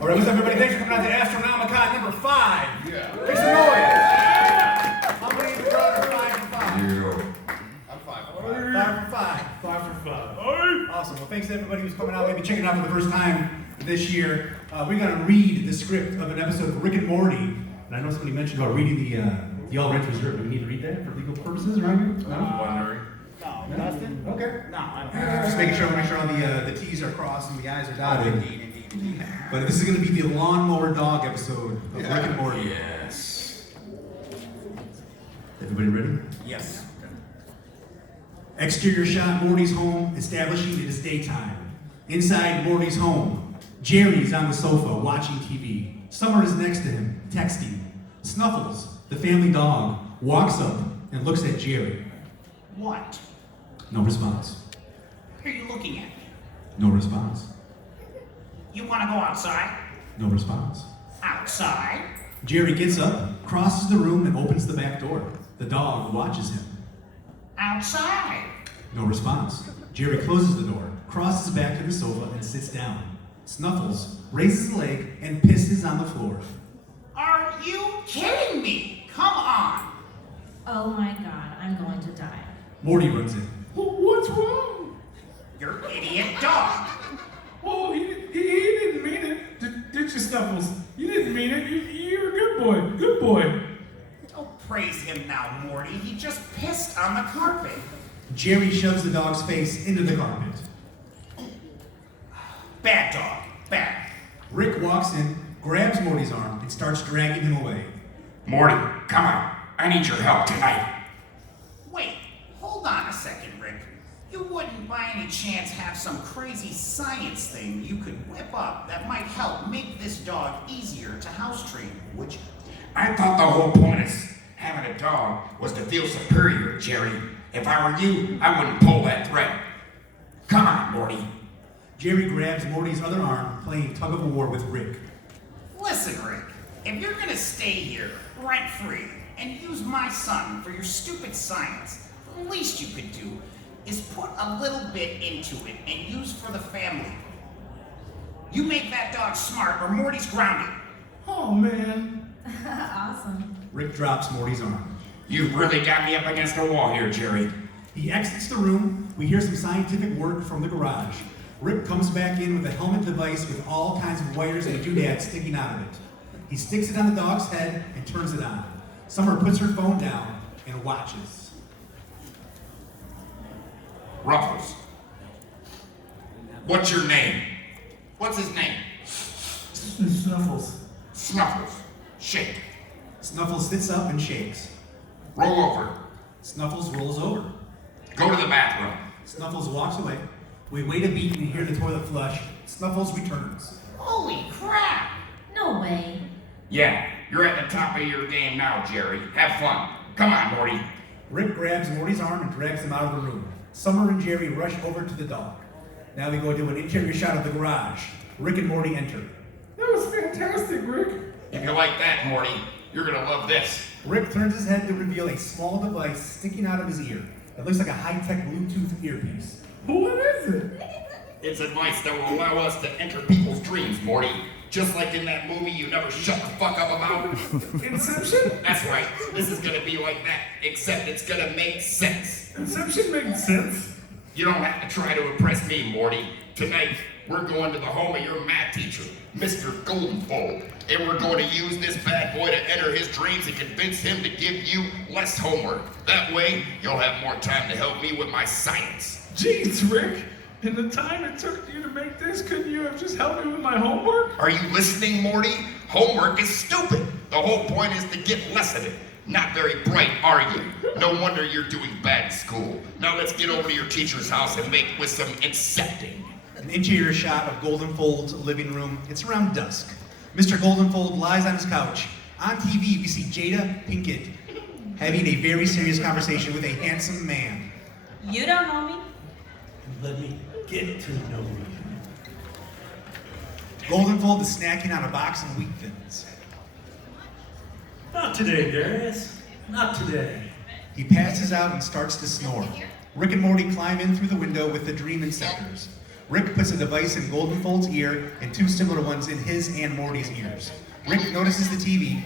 All right, what's up, everybody? Thanks for coming out to Astronomicon number 5. Yeah. Make some noise. How many of you brought are 5 for 5? I'm 5 for 5. 5 for 5. 5 for 5. Awesome. Well, thanks to everybody who's coming out, maybe checking it out for the first time this year. We're going to read the script of an episode of Rick and Morty. And I know somebody mentioned about reading the All Rent Reserve. Do we need to read that for legal purposes around here? I'm wondering. No. Dustin? Okay. No, I Just making sure all the T's are crossed and the I's are dotted. Indeed. But this is going to be the Lawnmower Dog episode of Rick and Morty. Yes. Everybody ready? Yes. Exterior shot, Morty's home, establishing it is daytime. Inside Morty's home, Jerry's on the sofa watching TV. Summer is next to him, texting. Snuffles, the family dog, walks up and looks at Jerry. What? No response. Are you looking at? No response. You want to go outside? No response. Outside? Jerry gets up, crosses the room, and opens the back door. The dog watches him. Outside? No response. Jerry closes the door, crosses back to the sofa, and sits down. Snuffles, raises a leg, and pisses on the floor. Are you kidding me? Come on. Oh my god, I'm going to die. Morty runs in. What's wrong? Your idiot dog. Oh, he didn't mean it. Did you, Snuffles? You didn't mean it. You're a good boy. Good boy. Don't praise him now, Morty. He just pissed on the carpet. Jerry shoves the dog's face into the carpet. Bad dog. Bad. Rick walks in, grabs Morty's arm, and starts dragging him away. Morty, come on. I need your help tonight. Wait, hold on a second, Rick. You wouldn't by any chance have some crazy science thing you could whip up that might help make this dog easier to house train, would you? I thought the whole point of having a dog was to feel superior, Jerry. If I were you, I wouldn't pull that thread. Come on, Morty. Jerry grabs Morty's other arm, playing tug-of-war with Rick. Listen, Rick, if you're gonna stay here rent-free and use my son for your stupid science, the least you could do is put a little bit into it and use for the family. You make that dog smart or Morty's grounded. Oh, man. Awesome. Rick drops Morty's arm. You've really got me up against the wall here, Jerry. He exits the room. We hear some scientific work from the garage. Rick comes back in with a helmet device with all kinds of wires and doodads sticking out of it. He sticks it on the dog's head and turns it on. Summer puts her phone down and watches. Ruffles. What's your name? What's his name? Snuffles. Snuffles. Shake. Snuffles sits up and shakes. Roll over. Snuffles rolls over. Go to the bathroom. Snuffles walks away. We wait a beat and hear the toilet flush. Snuffles returns. Holy crap! No way. Yeah, you're at the top of your game now, Jerry. Have fun. Come on, Morty. Rick grabs Morty's arm and drags him out of the room. Summer and Jerry rush over to the dog. Now we go to an interior shot of the garage. Rick and Morty enter. That was fantastic, Rick. If you like that, Morty, you're gonna love this. Rick turns his head to reveal a small device sticking out of his ear. It looks like a high-tech Bluetooth earpiece. What is it? It's a device that will allow us to enter people's dreams, Morty. Just like in that movie you never shut the fuck up about. Inception? That's right. This is gonna be like that, except it's gonna make sense. Inception makes sense. You don't have to try to impress me, Morty. Tonight, we're going to the home of your math teacher, Mr. Goldenfold. And we're going to use this bad boy to enter his dreams and convince him to give you less homework. That way, you'll have more time to help me with my science. Jeez, Rick. In the time it took you to make this, couldn't you have just helped me with my homework? Are you listening, Morty? Homework is stupid. The whole point is to get less of it. Not very bright, are you? No wonder you're doing bad in school. Now let's get over to your teacher's house and make with some incepting. An interior shot of Goldenfold's living room. It's around dusk. Mr. Goldenfold lies on his couch. On TV, we see Jada Pinkett having a very serious conversation with a handsome man. You don't know me? Let me get to know you. Goldenfold is snacking on a box of wheat thins. Not today, Darius. Not today. He passes out and starts to snore. Rick and Morty climb in through the window with the dream inceptors. Rick puts a device in Goldenfold's ear and two similar ones in his and Morty's ears. Rick notices the TV.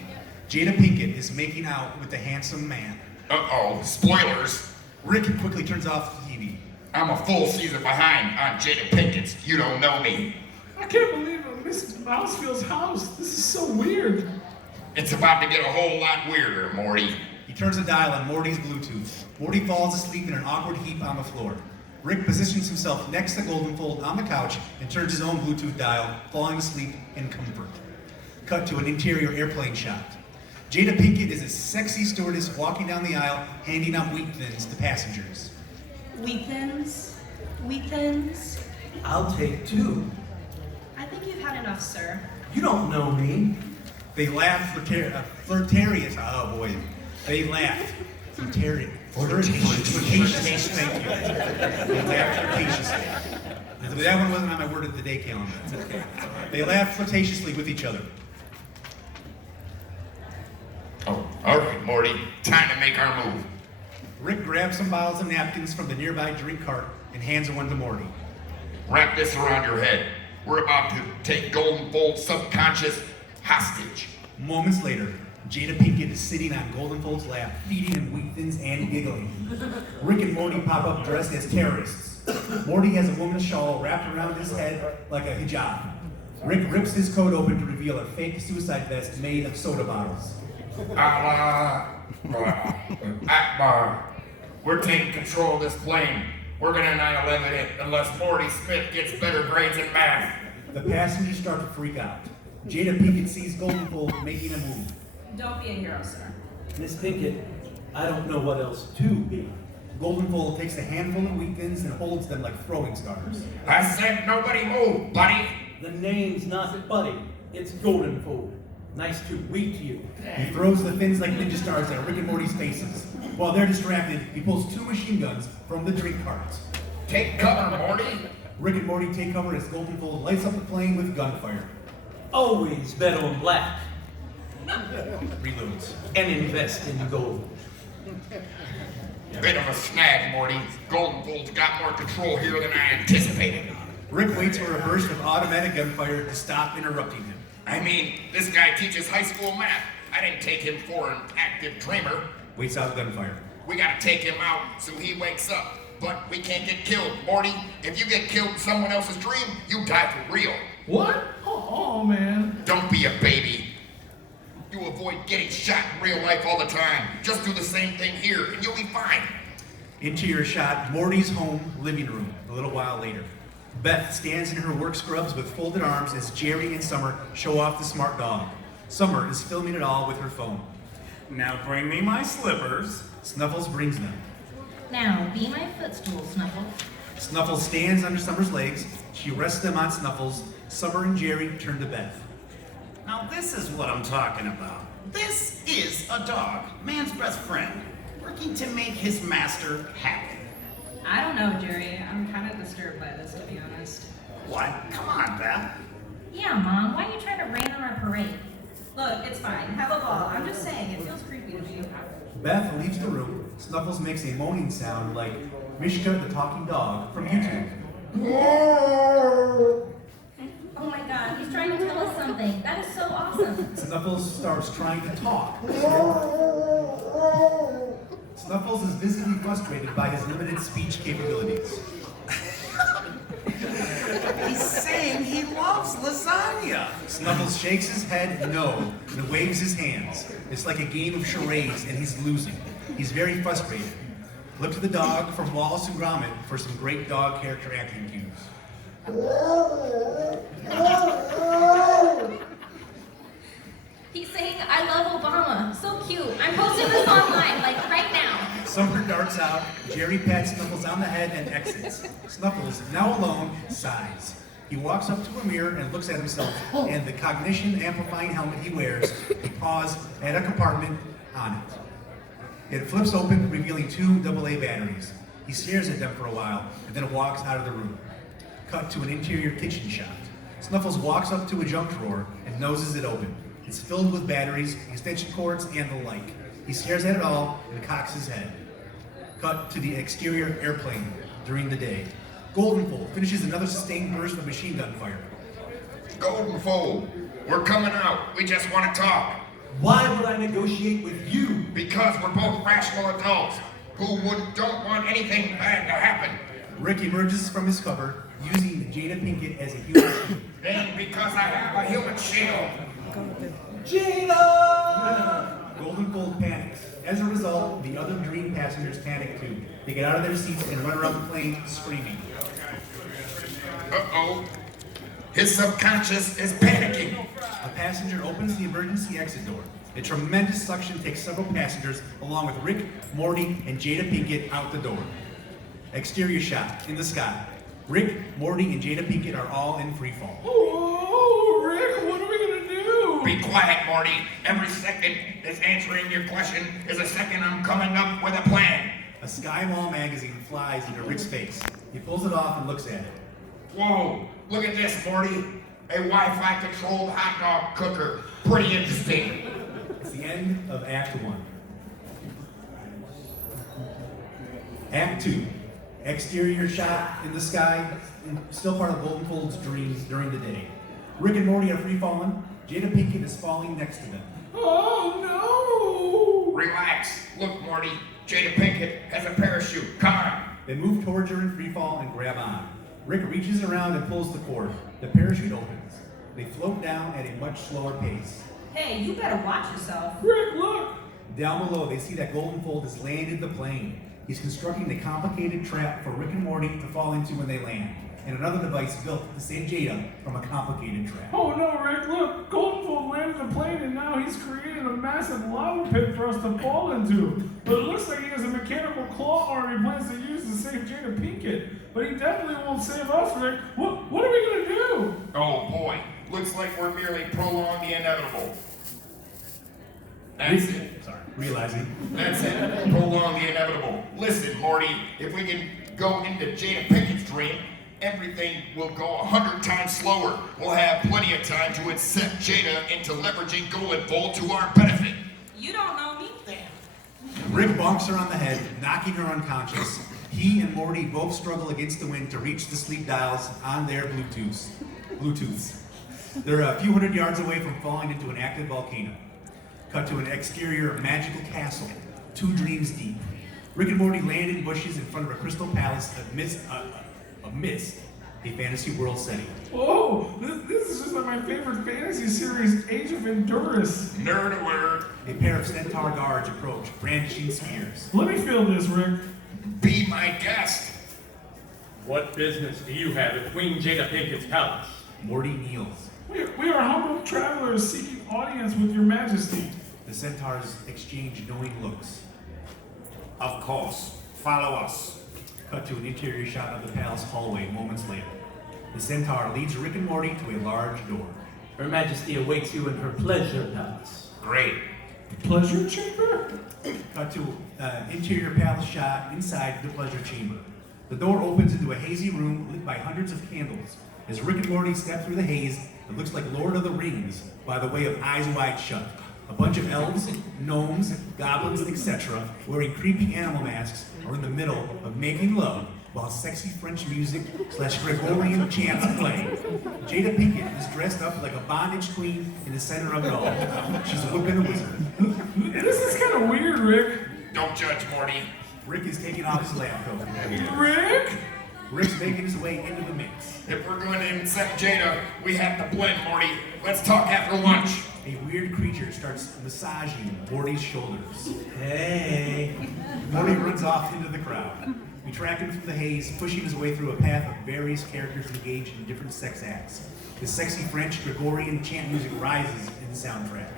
Jada Pinkett is making out with the handsome man. Uh-oh, spoilers. Rick quickly turns off the TV. I'm a full season behind on Jada Pinkett's You Don't Know Me. I can't believe I'm missing Mousefield's house. This is so weird. It's about to get a whole lot weirder, Morty. He turns the dial on Morty's Bluetooth. Morty falls asleep in an awkward heap on the floor. Rick positions himself next to Goldenfold on the couch and turns his own Bluetooth dial, falling asleep in comfort. Cut to an interior airplane shot. Jada Pinkett is a sexy stewardess walking down the aisle, handing out wheat thins to passengers. Wheat thins? Wheat thins? I'll take 2. I think you've had enough, sir. You don't know me. They laugh flirtarious. Oh boy. They laugh flirtarious. Flirtatious. Thank you. They laugh flirtatiously. That one wasn't on my word of the day calendar. It's okay. They laugh flirtatiously with each other. Oh, all right, Morty. Time to make our move. Rick grabs some bottles and napkins from the nearby drink cart and hands one to Morty. Wrap this around your head. We're about to take Goldenfold's subconscious hostage. Moments later, Jada Pinkett is sitting on Goldenfold's lap, feeding him wheat thins and giggling. Rick and Morty pop up dressed as terrorists. Morty has a woman's shawl wrapped around his head like a hijab. Rick rips his coat open to reveal a fake suicide vest made of soda bottles. Allah Akbar. We're taking control of this plane. We're gonna 9/11 it unless Morty Smith gets better grades in math. The passengers start to freak out. Jada Pinkett sees Goldenfold making a move. Don't be a hero, sir. Miss Pinkett, I don't know what else to be. Goldenfold takes a handful of wheat thins and holds them like throwing stars. I said nobody move, buddy. The name's not Buddy. It's Goldenfold. Nice to meet you. He throws the thins like ninja stars at Rick and Morty's faces. While they're distracted, he pulls two machine guns from the drink carts. Take cover, Morty. Rick and Morty take cover as Goldenfold lights up the plane with gunfire. Always bet on black Reloads. and invest in gold. Bit of a snag, Morty. Goldenfold's got more control here than I anticipated. Rick waits for a burst of automatic gunfire to stop interrupting him. I mean, this guy teaches high school math. I didn't take him for an active dreamer. Waits out gunfire. We gotta take him out so he wakes up. But we can't get killed, Morty. If you get killed in someone else's dream, you die for real. What? Oh, man. Don't be a baby. You avoid getting shot in real life all the time. Just do the same thing here, and you'll be fine. Interior shot, Morty's home living room, a little while later. Beth stands in her work scrubs with folded arms as Jerry and Summer show off the smart dog. Summer is filming it all with her phone. Now bring me my slippers. Snuffles brings them. Now, be my footstool, Snuffle. Snuffles stands under Summer's legs. She rests them on Snuffles. Summer and Jerry turn to Beth. Now this is what I'm talking about. This is a dog, man's best friend, working to make his master happy. I don't know, Jerry. I'm kind of disturbed by this, to be honest. What? Come on, Beth. Yeah, Mom, why are you trying to rain on our parade? Look, it's fine. Have a ball. I'm just saying, it feels creepy to me. Beth leaves the room. Snuffles makes a moaning sound like Mishka the talking dog from YouTube. Oh my God, he's trying to tell us something. That is so awesome. Snuffles starts trying to talk. Snuffles is visibly frustrated by his limited speech capabilities. He's saying he loves lasagna. Snuffles shakes his head no and waves his hands. It's like a game of charades and he's losing. He's very frustrated. Look to the dog from Wallace and Gromit for some great dog character acting cues. He's saying, I love Obama. So cute. I'm posting this online, like right now. Summer darts out, Jerry pats Snuffles on the head and exits. Snuffles, now alone, sighs. He walks up to a mirror and looks at himself and the cognition amplifying helmet he wears, paws at a compartment on it. It flips open, revealing two AA batteries. He stares at them for a while and then walks out of the room. Cut to an interior kitchen shot. Snuffles walks up to a junk drawer and noses it open. It's filled with batteries, extension cords, and the like. He stares at it all and cocks his head. Cut to the exterior airplane during the day. Goldenfold finishes another sustained burst of machine gun fire. Goldenfold, we're coming out. We just want to talk. Why would I negotiate with you? Because we're both rational adults who don't want anything bad to happen. Rick emerges from his cover, using Jada Pinkett as a human shield. And because I have a human shield. Jada! Goldenfold panics. As a result, the other dream passengers panic too. They get out of their seats and run around the plane screaming. Uh-oh. His subconscious is panicking. A passenger opens the emergency exit door. A tremendous suction takes several passengers, along with Rick, Morty, and Jada Pinkett, out the door. Exterior shot, in the sky. Rick, Morty, and Jada Pinkett are all in free fall. Oh, Rick, what are we gonna do? Be quiet, Morty. Every second is answering your question is a second I'm coming up with a plan. A Sky Mall magazine flies into Rick's face. He pulls it off and looks at it. Whoa, look at this, Morty. A Wi-Fi controlled hot dog cooker. Pretty interesting. It's the end of Act 1. Act 2. Exterior shot in the sky, still part of Goldenfold's dreams during the day. Rick and Morty are free falling. Jada Pinkett is falling next to them. Oh no! Relax. Look, Morty. Jada Pinkett has a parachute. Come on. They move towards her in free fall and grab on. Rick reaches around and pulls the cord. The parachute opens. They float down at a much slower pace. Hey, you better watch yourself. Rick, look! Down below, they see that Goldenfold has landed the plane. He's constructing a complicated trap for Rick and Morty to fall into when they land, and another device built to save Jada from a complicated trap. Oh no, Rick, look! Goldenfold landed the plane and now he's created a massive lava pit for us to fall into. But it looks like he has a mechanical claw arm he plans to use to save Jada Pinkett. But he definitely won't save us, Rick. What are we gonna do? Oh boy. Looks like we're merely prolonging the inevitable. That's it. Sorry, realizing. That's it. Prolong the inevitable. Listen, Morty, if we can go into Jada Pinkett's dream, everything will go 100 times slower. We'll have plenty of time to incept Jada into leveraging Goldenfold to our benefit. You don't know me? Rick bonks her on the head, knocking her unconscious. He and Morty both struggle against the wind to reach the sleep dials on their Bluetooths. They're a few hundred yards away from falling into an active volcano. Cut to an exterior magical castle, 2 dreams deep. Rick and Morty land in bushes in front of a crystal palace amidst a fantasy world setting. Oh, this is just like my favorite fantasy series, Age of Endurance. Nerd alert. A pair of centaur guards approach, brandishing spears. Let me feel this, Rick. Be my guest. What business do you have at Queen Jada Pinkett's palace? Morty kneels. We are humble travelers seeking audience with your majesty. The centaurs exchange knowing looks. Of course. Follow us. Cut to an interior shot of the palace hallway moments later. The centaur leads Rick and Morty to a large door. Her Majesty awaits you in her pleasure palace. Great. Pleasure chamber? Cut to an interior palace shot inside the pleasure chamber. The door opens into a hazy room lit by hundreds of candles. As Rick and Morty step through the haze, it looks like Lord of the Rings by the way of Eyes Wide Shut. A bunch of elves, gnomes, goblins, etc., wearing creepy animal masks, are in the middle of making love while sexy French music / Gregorian chants play. Jada Pinkett is dressed up like a bondage queen in the center of it all. She's a whipping a wizard. This is kind of weird, Rick. Don't judge, Morty. Rick is taking off his lab coat. Rick? Rick's making his way into the mix. If we're going to incept Jada, we have to blend, Morty. Let's talk after lunch. A weird creature starts massaging Morty's shoulders. Hey. Morty runs off into the crowd. We track him through the haze, pushing his way through a path of various characters engaged in different sex acts. The sexy French Gregorian chant music rises in the soundtrack.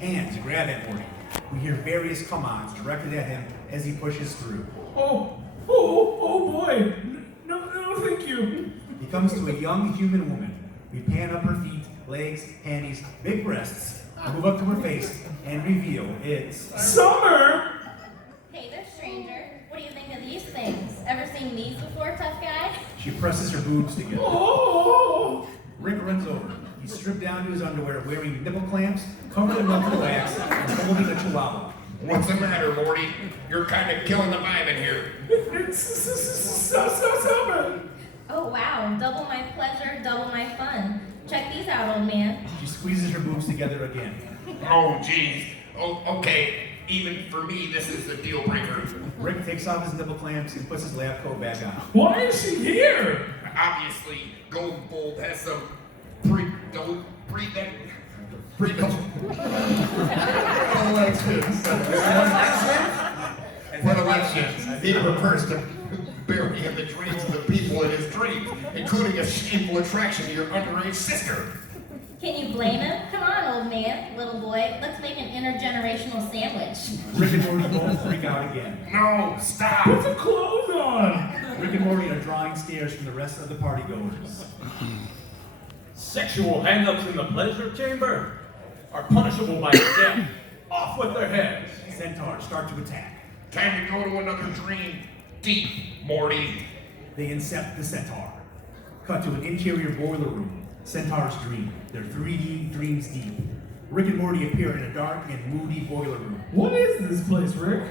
Hands grab at Morty. We hear various come-ons directed at him as he pushes through. Oh boy. No, thank you. He comes to a young human woman. We pan up her feet, legs, panties, big breasts, move up to her face, and reveal it's Summer! Hey there, stranger. What do you think of these things? Ever seen these before, tough guy? She presses her boobs together. Oh! Rick runs over. He's stripped down to his underwear, wearing nipple clamps, covered in melted wax, and holding a chihuahua. What's the matter, Morty? You're kind of killing the vibe in here. It's Summer. Oh wow, double my pleasure, double my fun. Check these out, old man. She squeezes her boobs together again. Oh, geez. Oh, okay. Even for me, this is a deal breaker. Rick takes off his nipple clamps and puts his lab coat back on. Why is she here? Obviously, Goldenfold has some predilections. He prefers to bury in the dreams of the people in his dreams, including a shameful attraction to your underage sister. Can you blame him? Come on, old man, little boy. Let's make an intergenerational sandwich. Rick and Morty both freak out again. No, stop! Put some clothes on! Rick and Morty are drawing stares from the rest of the party goers. Sexual hang-ups in the pleasure chamber are punishable by death. Off with their heads. Centaurs start to attack. Time to go to another dream. Deep, Morty. They incept the centaur. Cut to an interior boiler room. Centaurs dream. They're 3D dreams deep. Rick and Morty appear in a dark and moody boiler room. What is this place, Rick?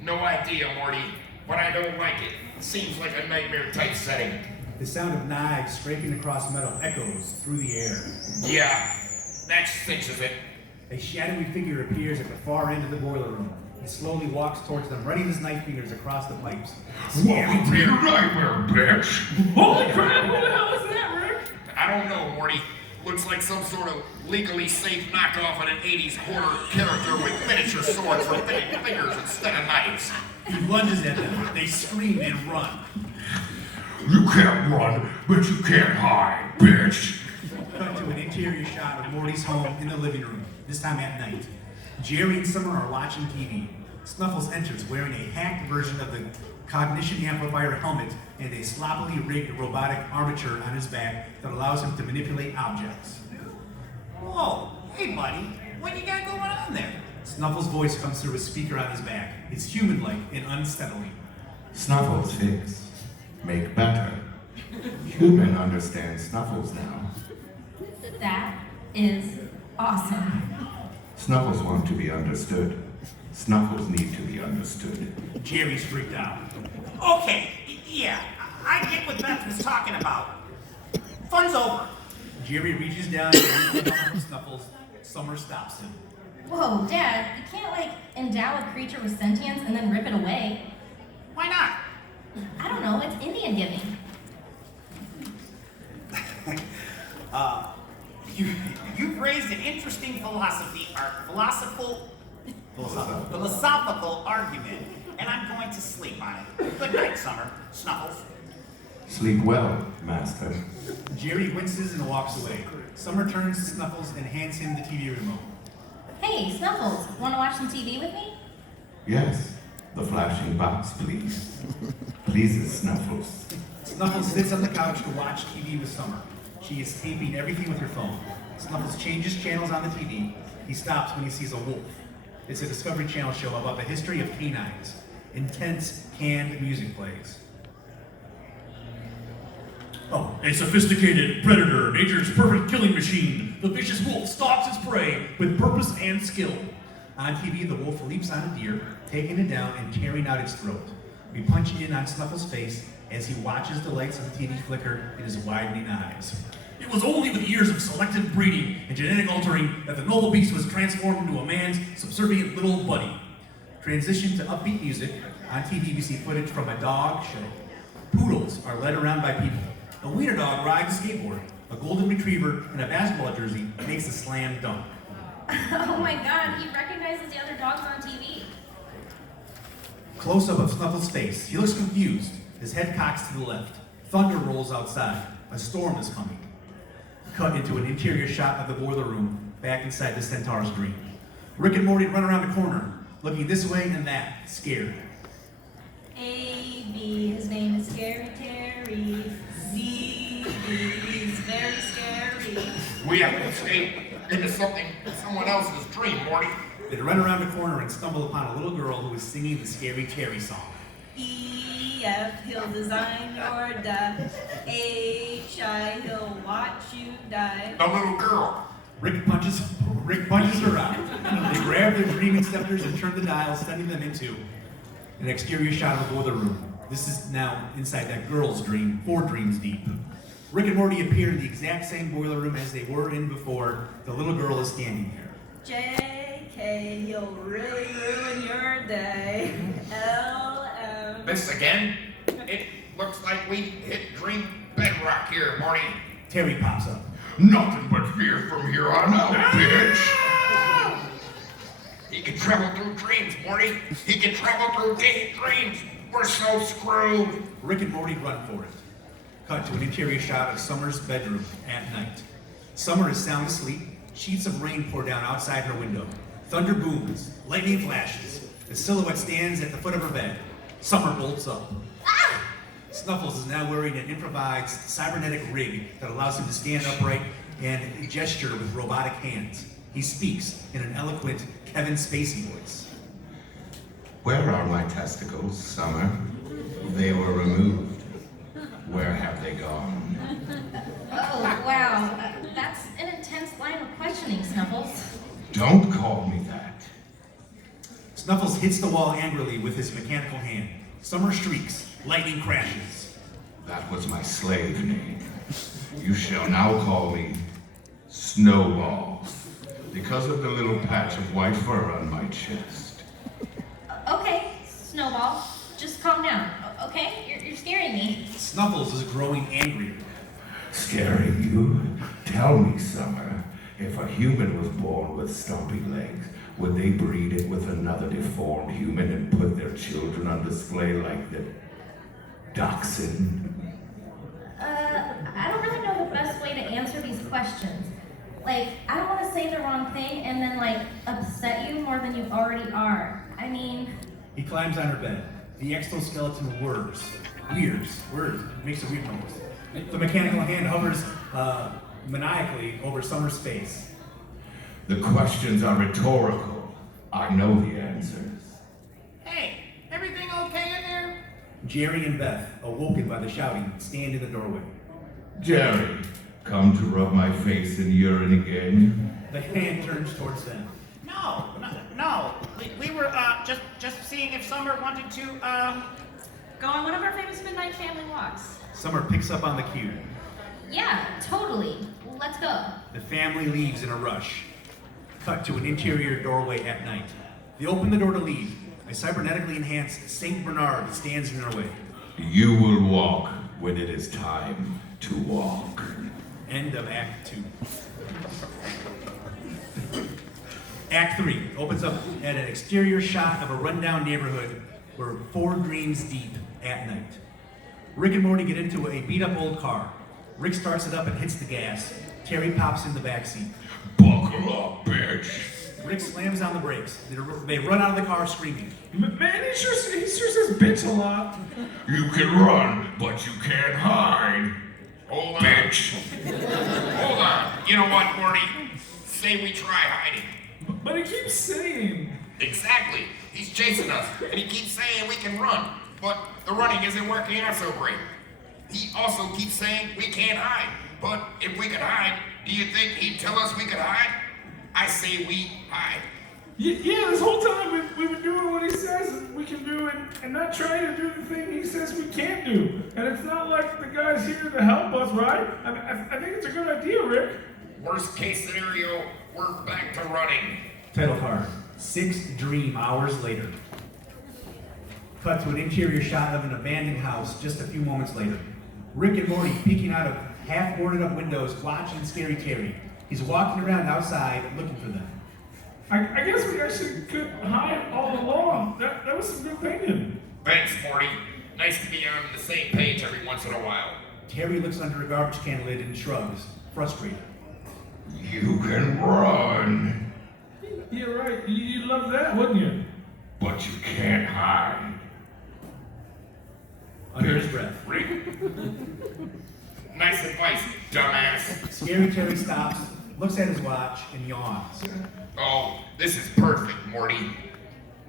No idea, Morty, but I don't like it. Seems like a nightmare-type setting. The sound of knives scraping across metal echoes through the air. Yeah, that cinches it. A shadowy figure appears at the far end of the boiler room. He slowly walks towards them, running his knife fingers across the pipes. Welcome to your nightmare, bitch. Holy crap, who the hell is that, Rick? I don't know, Morty. Looks like some sort of legally safe knockoff of an 80s horror character with miniature swords for fingers instead of knives. He lunges at them. They scream and run. You can't run, but you can't hide, bitch. Cut to an interior shot of Morty's home in the living room, this time at night. Jerry and Summer are watching TV. Snuffles enters wearing a hacked version of the cognition amplifier helmet and a sloppily rigged robotic armature on his back that allows him to manipulate objects. Whoa, hey buddy, what you got going on there? Snuffles' voice comes through a speaker on his back. It's human-like and unsettling. Snuffles fix. Make better. Human understands Snuffles now. That is awesome. Snuffles want to be understood. Snuffles need to be understood. Jerry's freaked out. Okay, yeah, I get what Beth was talking about. Fun's over. Jerry reaches down and reaches from Snuffles. Summer stops him. Whoa, Dad, you can't endow a creature with sentience and then rip it away. Why not? I don't know, it's Indian giving. You've raised an interesting philosophical argument, and I'm going to sleep on it. Good night, Summer. Snuffles. Sleep well, Master. Jerry winces and walks away. Summer turns to Snuffles and hands him the TV remote. Hey, Snuffles, wanna watch some TV with me? Yes, the flashing box, please. Pleases Snuffles. Snuffles sits on the couch to watch TV with Summer. She is taping everything with her phone. Snuffles changes channels on the TV. He stops when he sees a wolf. It's a Discovery Channel show about the history of canines. Intense, canned music plays. Oh, a sophisticated predator, nature's perfect killing machine. The vicious wolf stalks its prey with purpose and skill. On TV, the wolf leaps on a deer, taking it down and tearing out its throat. We punch in on Snuffles' face as he watches the lights of the TV flicker in his widening eyes. It was only with years of selective breeding and genetic altering that the noble beast was transformed into a man's subservient little buddy. Transition to upbeat music. On TV, we see footage from a dog show. Poodles are led around by people. A wiener dog rides a skateboard. A golden retriever in a basketball jersey makes a slam dunk. Oh my god, he recognizes the other dogs on TV. Close-up of Snuffles' face. He looks confused. His head cocks to the left. Thunder rolls outside. A storm is coming. Cut into an interior shot of the boiler room, back inside the Centaur's dream. Rick and Morty run around the corner, looking this way and that, scared. A, B, his name is Scary Terry. Z, B, he's very scary. We have to escape into someone else's dream, Morty. They run around the corner and stumble upon a little girl who is singing the Scary Terry song. E, F, he'll design your death. H, I, he'll watch you die. The little girl. Rick punches her out. They grab their dreaming scepters and turn the dial, sending them into an exterior shot of the boiler room. This is now inside that girl's dream, 4 dreams deep. Rick and Morty appear in the exact same boiler room as they were in before. The little girl is standing there. JK, you'll really ruin your day. LM. This again? It looks like we hit dream bedrock here, Morty. Terry pops up. Nothing but fear from here on out, bitch. He can travel through dreams, Morty. He can travel through dreams. We're so screwed. Rick and Morty run for it. Cut to an interior shot of Summer's bedroom at night. Summer is sound asleep. Sheets of rain pour down outside her window. Thunder booms. Lightning flashes. The silhouette stands at the foot of her bed. Summer bolts up. Ah! Snuffles is now wearing an improvised cybernetic rig that allows him to stand upright and gesture with robotic hands. He speaks in an eloquent Kevin Spacey voice. Where are my testicles, Summer? They were removed. Where have they gone? Oh, wow. That's an intense line of questioning, Snuffles. Don't call me that. Snuffles hits the wall angrily with his mechanical hand. Summer shrieks. Lightning crashes. That was my slave name. You shall now call me Snowball, because of the little patch of white fur on my chest. Okay, Snowball. Just calm down, okay? You're scaring me. Snuffles is growing angrier. Scaring you? Tell me, Summer, if a human was born with stumpy legs, would they breed it with another deformed human and put their children on display like the dachshund? I don't really know the best way to answer these questions. Like, I don't want to say the wrong thing and then, like, upset you more than you already are. I mean... He climbs on her bed. The exoskeleton whirs. Makes a weird noise. The mechanical hand hovers maniacally over Summer's face. The questions are rhetorical. I know the answers. Hey, everything okay in there? Jerry and Beth, awoken by the shouting, stand in the doorway. Jerry, come to rub my face in urine again? The hand turns towards them. No. We were just seeing if Summer wanted to Go on one of our famous midnight family walks. Summer picks up on the cue. Yeah, totally. Let's go. The family leaves in a rush. Cut to an interior doorway at night. They open the door to leave. A cybernetically enhanced Saint Bernard stands in their way. You will walk when it is time to walk. End of Act 2. Act 3 opens up at an exterior shot of a rundown neighborhood where 4 dreams deep at night. Rick and Morty get into a beat-up old car. Rick starts it up and hits the gas. Terry pops in the backseat. Buckle up, bitch. Rick slams on the brakes. They run out of the car screaming. Man, he sure says bitch a lot. You can run, but you can't hide. Hold on. Bitch. Hold on. You know what, Morty? Say we try hiding. But he keeps saying. Exactly. He's chasing us, and he keeps saying we can run, but the running isn't working out so great. He also keeps saying we can't hide, but if we could hide, do you think he'd tell us we could hide? I say we hide. Yeah, this whole time we've been doing what he says we can do and not trying to do the thing he says we can't do. And it's not like the guy's here to help us, right? I think it's a good idea, Rick. Worst case scenario, we're back to running. Title card. 6 dream hours later. Cut to an interior shot of an abandoned house just a few moments later. Rick and Morty peeking out of half-boarded up windows watching Scary Terry. He's walking around outside looking for them. I guess we actually could hide all along. That was some good thinking. Thanks, Morty. Nice to be on the same page every once in a while. Terry looks under a garbage can lid and shrugs, frustrated. You can run, Yeah, right. You'd love that, wouldn't you? but you can't hide. Under his breath. Rick? Nice advice, dumbass. Scary Terry stops, looks at his watch, and yawns. Oh, this is perfect, Morty.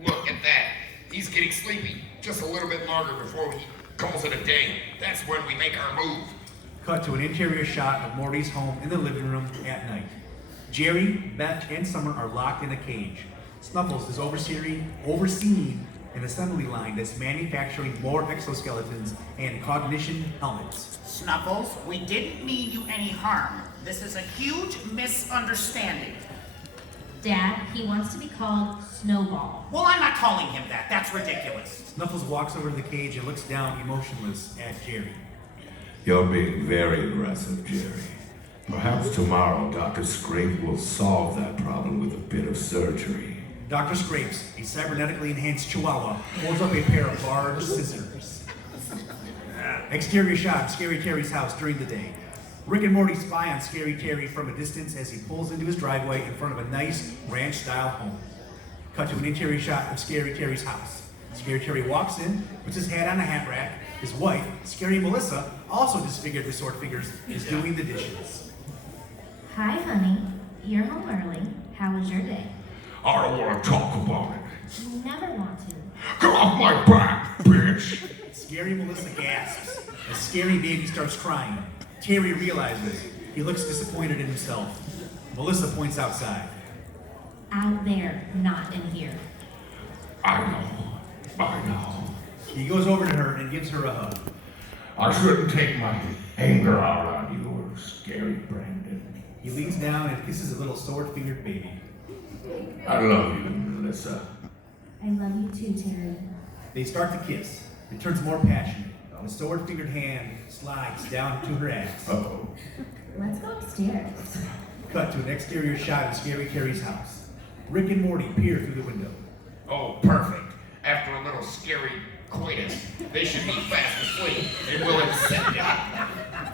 Look at that. He's getting sleepy. Just a little bit longer before he calls it a day. That's when we make our move. Cut to an interior shot of Morty's home in the living room at night. Jerry, Beth, and Summer are locked in a cage. Snuffles is overseeing an assembly line that's manufacturing more exoskeletons and cognition helmets. Snuffles, we didn't mean you any harm. This is a huge misunderstanding. Dad, he wants to be called Snowball. Well, I'm not calling him that. That's ridiculous. Snuffles walks over to the cage and looks down emotionless at Jerry. You're being very aggressive, Jerry. Perhaps tomorrow Dr. Scrape will solve that problem with a bit of surgery. Dr. Scrapes, a cybernetically enhanced chihuahua, holds up a pair of large scissors. Exterior shot of Scary Terry's house during the day. Rick and Morty spy on Scary Terry from a distance as he pulls into his driveway in front of a nice ranch-style home. Cut to an interior shot of Scary Terry's house. Scary Terry walks in, puts his hat on a hat rack. His wife, Scary Melissa, also disfigured with sword fingers, is doing the dishes. Hi, honey. You're home early. How was your day? I don't want to talk about it. You never want to. Get off my back, bitch! Scary Melissa gasps as Scary Baby starts crying. Terry realizes he looks disappointed in himself. Melissa points outside. Out there, not in here. I know. He goes over to her and gives her a hug. I shouldn't take my anger out on you, Scary Brandon. He leans down and kisses a little sword-fingered baby. I love you, Melissa. I love you too, Terry. They start to kiss. It turns more passionate. The sword-fingered hand slides down to her ass. Uh-oh. Let's go upstairs. Cut to an exterior shot of Scary Terry's house. Rick and Morty peer through the window. Oh, perfect. After a little scary coitus, they should be fast asleep and will accept it.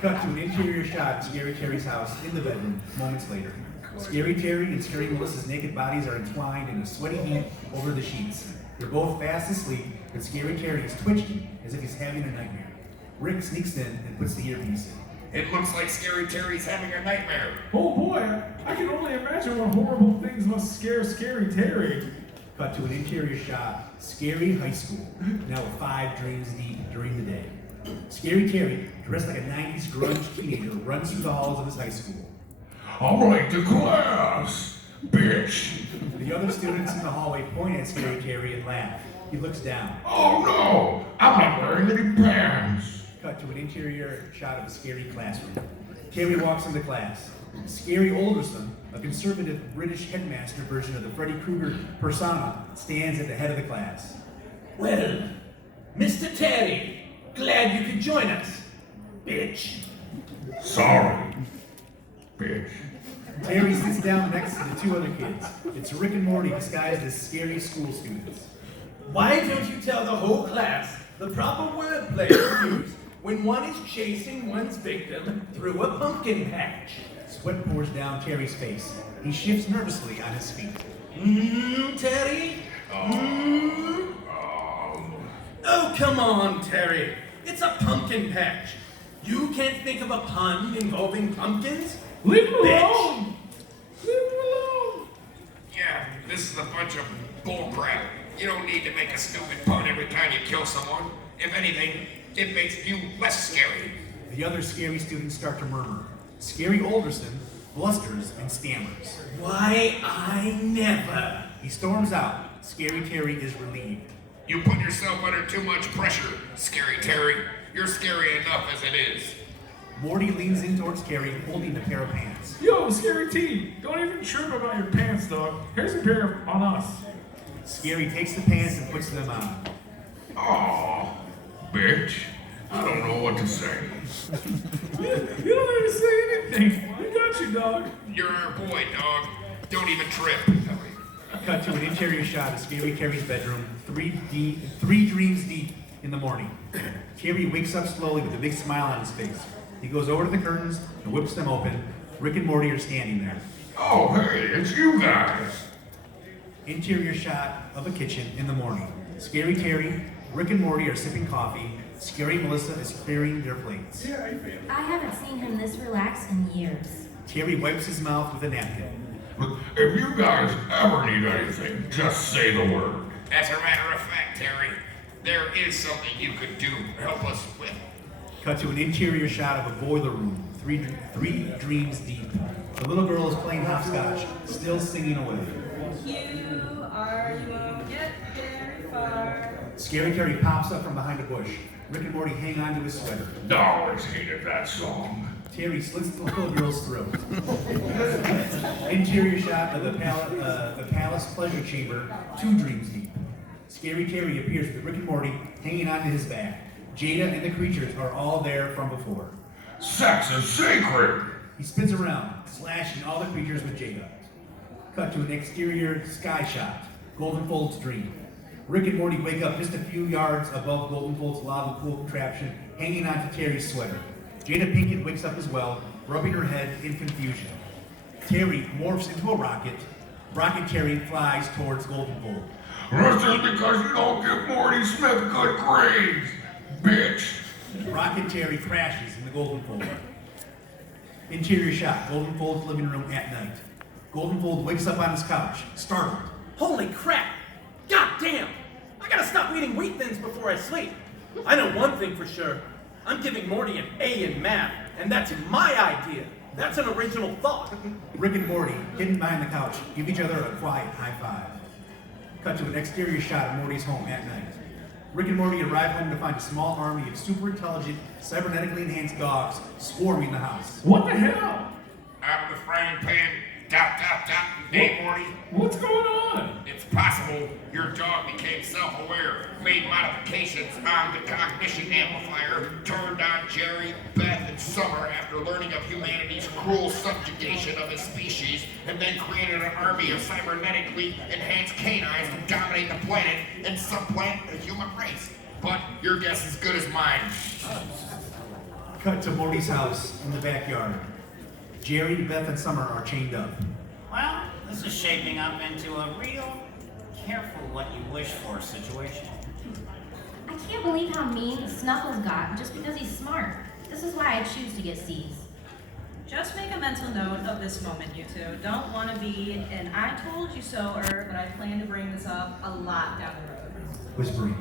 Cut to an interior shot of Scary Terry's house in the bedroom moments later. Scary Terry and Scary Melissa's naked bodies are entwined in a sweaty heap over the sheets. They're both fast asleep, but Scary Terry is twitching as if he's having a nightmare. Rick sneaks in and puts the earpiece in. It looks like Scary Terry's having a nightmare. Oh boy, I can only imagine what horrible things must scare Scary Terry. Cut to an interior shot, Scary High School, now 5 dreams deep during the day. Scary Terry, dressed like a 90s grunge teenager, runs through the halls of his high school. I'm late to class, bitch. The other students in the hallway point at Scary Terry and laugh. He looks down. Oh no, I'm not wearing any pants. Cut to an interior shot of a scary classroom. Terry walks into class. Scary Olderson, a conservative British headmaster version of the Freddy Krueger persona, stands at the head of the class. Well, Mr. Terry, glad you could join us, bitch. Sorry, bitch. Terry sits down next to the 2 other kids. It's Rick and Morty disguised as scary school students. Why don't you tell the whole class the proper wordplay to use when one is chasing one's victim through a pumpkin patch? Sweat pours down Terry's face. He shifts nervously on his feet. Terry? Oh, come on, Terry. It's a pumpkin patch. You can't think of a pun involving pumpkins? Leave him Bitch. alone! Leave him alone! Yeah, this is a bunch of bullcrap. You don't need to make a stupid pun every time you kill someone. If anything, it makes you less scary. The other scary students start to murmur. Scary Olderson blusters and stammers. Why, I never. He storms out. Scary Terry is relieved. You put yourself under too much pressure, Scary Terry. You're scary enough as it is. Morty leans in towards Terry, holding a pair of pants. Yo, Scary T, don't even trip about your pants, dog. Here's a pair on us. Scary takes the pants and puts them on. Oh, bitch. I don't know what to say. You don't even say anything. We got you, dog. You're our boy, dog. Don't even trip. Cut to an interior shot of Scary Terry's bedroom, 3 dreams deep in the morning. Terry wakes up slowly with a big smile on his face. He goes over to the curtains and whips them open. Rick and Morty are standing there. Oh, hey, it's you guys. Interior shot of a kitchen in the morning. Scary Terry, Rick and Morty are sipping coffee. Scary Melissa is clearing their plates. I haven't seen him this relaxed in years. Terry wipes his mouth with a napkin. Look, if you guys ever need anything, just say the word. As a matter of fact, Terry, there is something you could do to help us with. Cut to an interior shot of a boiler room. three dreams deep. The little girl is playing hopscotch, still singing away. You won't get very far. Scary Terry pops up from behind a bush. Rick and Morty hang on to his sweater. I always hated that song. Terry slits the little girl's throat. Interior shot of the palace pleasure chamber, 2 dreams deep. Scary Terry appears with Rick and Morty hanging onto his back. Jada and the creatures are all there from before. Sex is sacred. He spins around, slashing all the creatures with Jada. Cut to an exterior sky shot. Goldenfold's dream. Rick and Morty wake up just a few yards above Goldenfold's lava pool contraption, hanging onto Terry's sweater. Jada Pinkett wakes up as well, rubbing her head in confusion. Terry morphs into a rocket. Rocket Terry flies towards Goldenfold. That's just because you don't give Morty Smith good grades, bitch. Rocket Terry crashes in the Goldenfold. Interior shot, Goldenfold's living room at night. Goldenfold wakes up on his couch, startled. Holy crap! God damn! I gotta stop eating wheat thins before I sleep. I know one thing for sure. I'm giving Morty an A in math, and that's my idea. That's an original thought. Rick and Morty, hidden behind the couch, give each other a quiet high five. Cut to an exterior shot of Morty's home at night. Rick and Morty arrive home to find a small army of super intelligent, cybernetically enhanced dogs swarming the house. What the hell? Out of the frying pan, Hey, Morty. What's going on? It's possible your dog became self-aware, made modifications on the cognition amplifier, turned on Jerry, Beth, and Summer after learning of humanity's cruel subjugation of his species, and then created an army of cybernetically enhanced canines to dominate the planet and supplant the human race. But your guess is as good as mine. Cut to Morty's house in the backyard. Jerry, Beth, and Summer are chained up. Well, this is shaping up into a real careful what you wish for situation. I can't believe how mean Snuffles got just because he's smart. This is why I choose to get C's. Just make a mental note of this moment, you two. Don't want to be an I told you so-er, but I plan to bring this up a lot down the road. Whispering.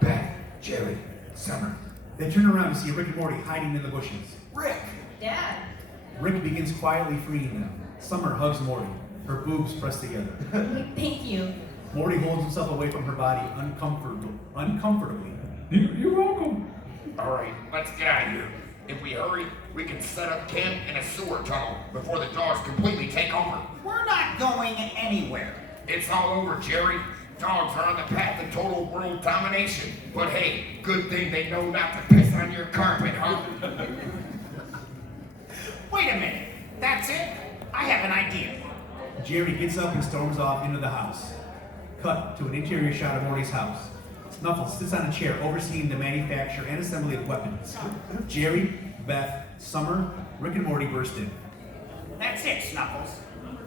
Beth, Jerry, Summer. They turn around to see Rick and Morty hiding in the bushes. Rick! Dad! Rick begins quietly freeing them. Summer hugs Morty, her boobs pressed together. Thank you. Morty holds himself away from her body uncomfortably. You're welcome. All right, let's get out of here. If we hurry, we can set up camp in a sewer tunnel before the dogs completely take over. We're not going anywhere. It's all over, Jerry. Dogs are on the path to total world domination. But hey, good thing they know not to piss on your carpet, huh? Wait a minute. That's it? I have an idea. Jerry gets up and storms off into the house. Cut to an interior shot of Morty's house. Snuffles sits on a chair overseeing the manufacture and assembly of weapons. Jerry, Beth, Summer, Rick and Morty burst in. That's it, Snuffles.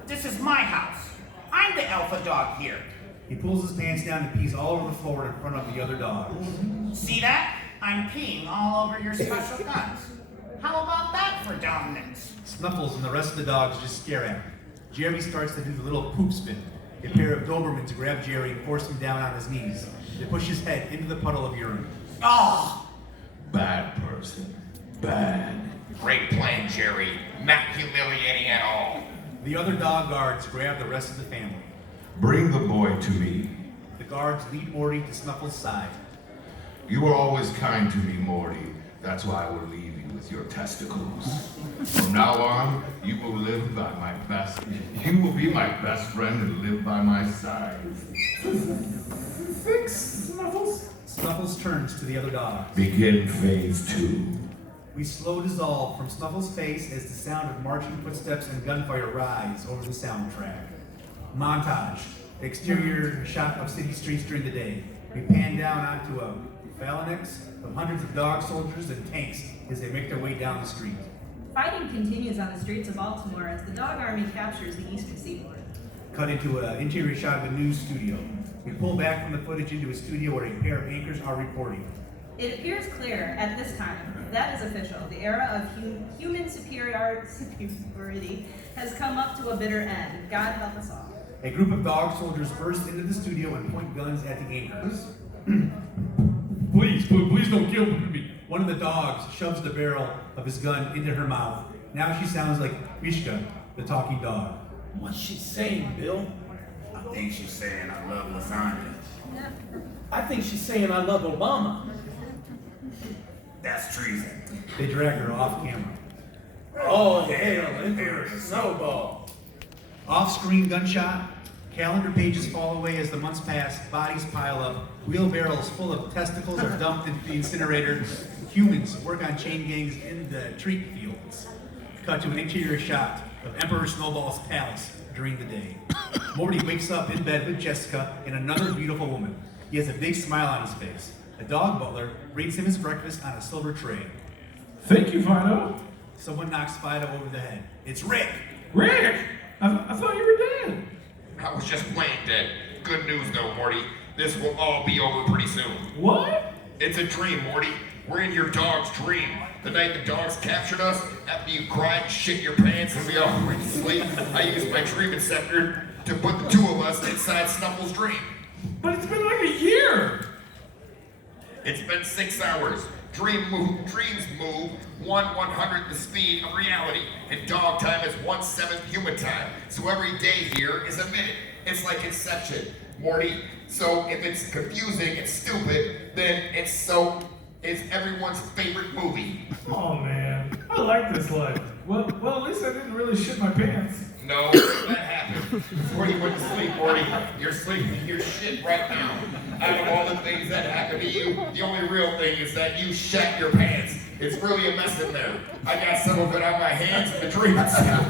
This is my house. I'm the alpha dog here. He pulls his pants down and pees all over the floor in front of the other dogs. See that? I'm peeing all over your special guns. How about that for dominance? Snuffles and the rest of the dogs just stare at him. Jerry starts to do the little poop spin. A pair of Dobermans grab Jerry and force him down on his knees. They push his head into the puddle of urine. Oh! Bad person. Bad. Great plan, Jerry. Not humiliating at all. The other dog guards grab the rest of the family. Bring the boy to me. The guards lead Morty to Snuffles' side. You were always kind to me, Morty. That's why I will leave you with your testicles. From now on, you will live by my best. You will be my best friend and live by my side. Thanks, Snuffles. Snuffles turns to the other dogs. Begin phase 2. We slow dissolve from Snuffles' face as the sound of marching footsteps and gunfire rise over the soundtrack. Montage. Exterior shot of city streets during the day. We pan down onto a phalanx of hundreds of dog soldiers and tanks as they make their way down the street. Fighting continues on the streets of Baltimore as the dog army captures the eastern seaboard. Cut into an interior shot of a news studio. We pull back from the footage into a studio where a pair of anchors are reporting. It appears clear at this time, that is official, the era of human superiority has come up to a bitter end. God help us all. A group of dog soldiers burst into the studio and point guns at the anchors. Please don't kill me. One of the dogs shoves the barrel of his gun into her mouth. Now she sounds like Mishka, the talking dog. What's she saying, Bill? I think she's saying I love lasagna. I think she's saying I love Obama. That's treason. They drag her off camera. Oh, hail Emperor Snowball. Off-screen gunshot. Calendar pages fall away as the months pass. Bodies pile up. Wheelbarrows full of testicles are dumped into the incinerator. Humans work on chain gangs in the treat fields. Cut to an interior shot of Emperor Snowball's palace during the day. Morty wakes up in bed with Jessica and another beautiful woman. He has a big smile on his face. A dog butler brings him his breakfast on a silver tray. Thank you, Fido. Someone knocks Fido over the head. It's Rick! Rick! I thought you were dead. I was just playing dead. Good news though, Morty. This will all be over pretty soon. What? It's a dream, Morty. We're in your dog's dream. The night the dogs captured us, after you cried, shit your pants, and we all went to sleep, I used my dream inceptor to put the two of us inside Snuffle's dream. But it's been like a year. It's been 6 hours. Dreams move 1/100th the speed of reality, and dog time is 1/7 human time. So every day here is a minute. It's like inception, Morty. So if it's confusing and stupid, then it's everyone's favorite movie. Oh man, I like this life. Well, at least I didn't really shit my pants. No, that happened. Before you went to sleep, Morty, you're sleeping your shit right now. Out of all the things that happened to you, the only real thing is that you shat your pants. It's really a mess in there. I got some of it on my hands in the dream itself.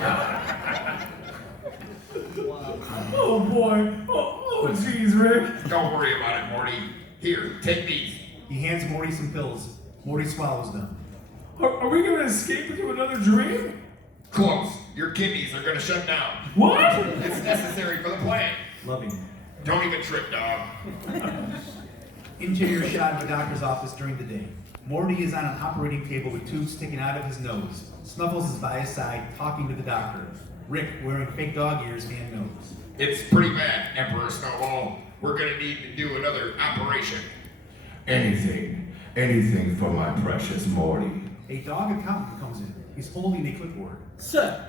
Oh boy. Oh jeez, Rick. Don't worry about it, Morty. Here, take these. He hands Morty some pills. Morty swallows them. Are we gonna escape into another dream? Close. Your kidneys are gonna shut down. What? It's necessary for the plan. Loving. Don't even trip, dog. Interior shot of the doctor's office during the day. Morty is on an operating table with tubes sticking out of his nose. Snuffles is by his side, talking to the doctor. Rick, wearing fake dog ears and nose. It's pretty bad, Emperor Snowball. We're gonna need to do another operation. Anything for my precious Morty. A dog accountant comes in. He's holding a clipboard. Sir,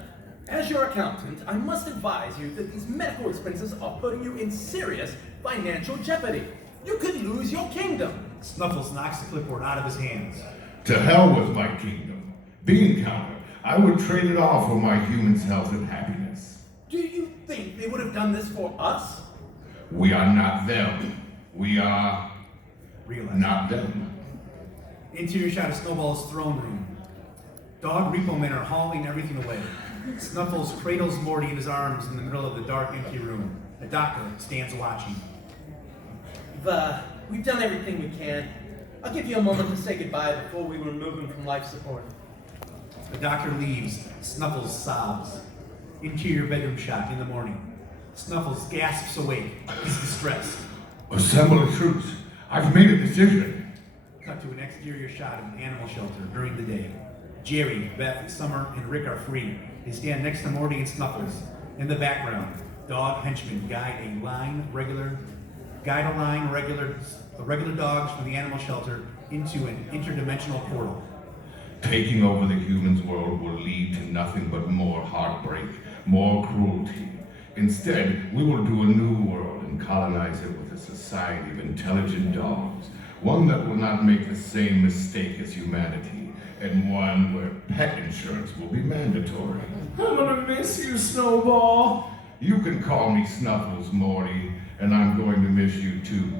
as your accountant, I must advise you that these medical expenses are putting you in serious financial jeopardy. You could lose your kingdom. Snuffles knocks the clipboard out of his hands. To hell with my kingdom. Bean counter. I would trade it all for my human's health and happiness. Do you think they would have done this for us? We are not them. We are not them. Interior shot of Snowball's throne room. Dog repo men are hauling everything away. Snuffles cradles Morty in his arms in the middle of the dark, empty room. A doctor stands watching. We've done everything we can. I'll give you a moment to say goodbye before we remove him from life support. The doctor leaves. Snuffles sobs. Interior bedroom shot in the morning. Snuffles gasps awake. He's distressed. Assemble the troops. I've made a decision. Cut to an exterior shot of an animal shelter during the day. Jerry, Beth, Summer, and Rick are free. They stand next to Morty and Snuffles. In the background, dog henchmen guide regular dogs from the animal shelter into an interdimensional portal. Taking over the humans' world will lead to nothing but more heartbreak, more cruelty. Instead, we will do a new world and colonize it with a society of intelligent dogs. One that will not make the same mistake as humanity, and one where pet insurance will be mandatory. I'm gonna miss you, Snowball. You can call me Snuffles, Morty, and I'm going to miss you too.